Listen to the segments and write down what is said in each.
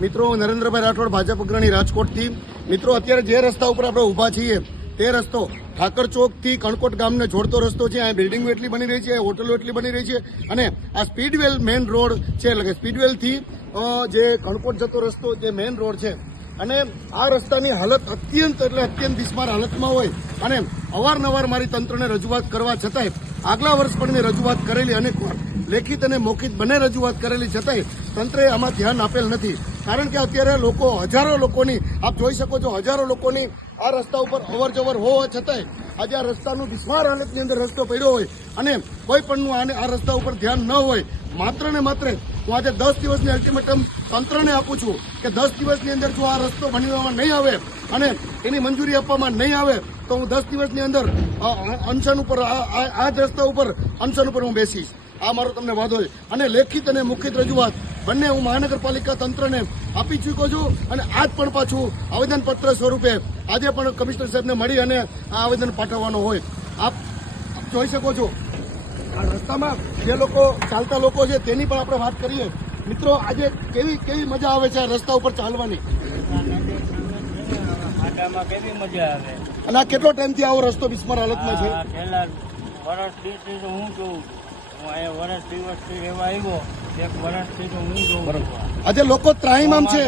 મિત્રો નરેન્દ્રભાઈ રાઠોડ, ભાજપ અગ્રણી, રાજકોટથી. મિત્રો અત્યારે જે રસ્તા ઉપર આપણે ઊભા છીએ તે રસ્તો ઠાકર ચોકથી કણકોટ ગામને જોડતો રસ્તો છે. અહીં બિલ્ડિંગો એટલી બની રહી છે, હોટલો એટલી બની રહી છે અને આ સ્પીડવેલ મેઇન રોડ છે, એટલે કે સ્પીડવેલથી જે કણકોટ જતો રસ્તો જે મેઇન રોડ છે અને આ રસ્તાની હાલત અત્યંત બિસ્માર હાલતમાં હોય અને અવારનવાર મારી તંત્રને રજૂઆત કરવા છતાંય આગલા વર્ષ પણ મેં રજૂઆત કરેલી, અનેકવાર લેખિત અને મૌખિક બંને રજૂઆત કરેલી છતાંય તંત્રએ આમાં ધ્યાન આપેલ નથી. કારણ કે અત્યારે હજારો લોકોની આપ જોઈ શકો છો, હજારો લોકોની આ રસ્તા ઉપર અવર જવર હોવા છતાંય આજે આ રસ્તાનું બિસ્માર હાલતની અંદર રસ્તો પડ્યો હોય અને કોઈ પણનું આ રસ્તા ઉપર ધ્યાન ન હોય. માત્ર ને માત્ર હું આજે 10 દિવસની અલ્ટિમેટમ તંત્રને આપું છું કે 10 દિવસની અંદર જો આ રસ્તો બનાવવામાં નહીં આવે અને એની મંજૂરી આપવામાં નહીં આવે તો હું 10 દિવસની અંદર અનશન ઉપર આ જ રસ્તા ઉપર અનશન ઉપર હું બેસીશ. આ મારો તમને વાદો છે અને લેખિત અને મૌખિક રજૂઆત બંને હું મહાનગરપાલિકા તંત્રને આપી ચૂક્યો છું અને આજ પણ પાછું આવેદનપત્ર સ્વરૂપે આજે પણ કમિશનર સાહેબને મળી અને આ આવેદન પાઠવવાનો હોય. આપ જોઈ શકો છો આ રસ્તામાં જે લોકો ચાલતા લોકો છે તેની પણ આપણે વાત કરીએ. મિત્રો આજે કેવી મજા આવે છે આ રસ્તા ઉપર ચાલવાની, અને આ કેટલો ટાઈમથી આવો રસ્તો બિસ્માર હાલતમાં છે? આજે લોકો ત્રાહીમામ છે.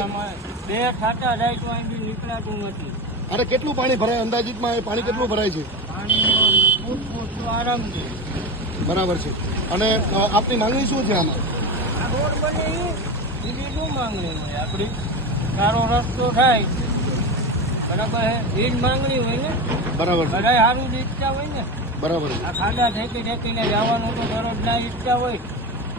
અરે કેટલું પાણી ભરાય અંદાજિતમાં? પાણી કેટલું ભરાય છે? બરાબર છે. અને આપની માંગણી શું છે આમાં? શું માંગણી હોય આપડી? સારો રસ્તો થાય, બરાબર એ જ માંગણી હોય ને. બરાબર, બધા સારું ઈચ્છા હોય ને. બરાબર. આ ખાડા ઠેકીને જવાનું તો દરરોજ ના ઈચ્છા હોય.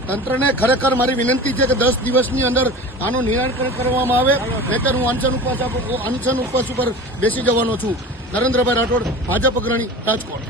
તંત્રને ખરેખર મારી વિનંતી છે કે 10 દિવસની અંદર આનું નિરાકરણ કરવામાં આવે, નહીંતર હું અનશન ઉપવાસ ઉપર બેસી જવાનો છું. નરેન્દ્રભાઈ રાઠોડ, ભાજપ અગ્રણી, રાજકોટ.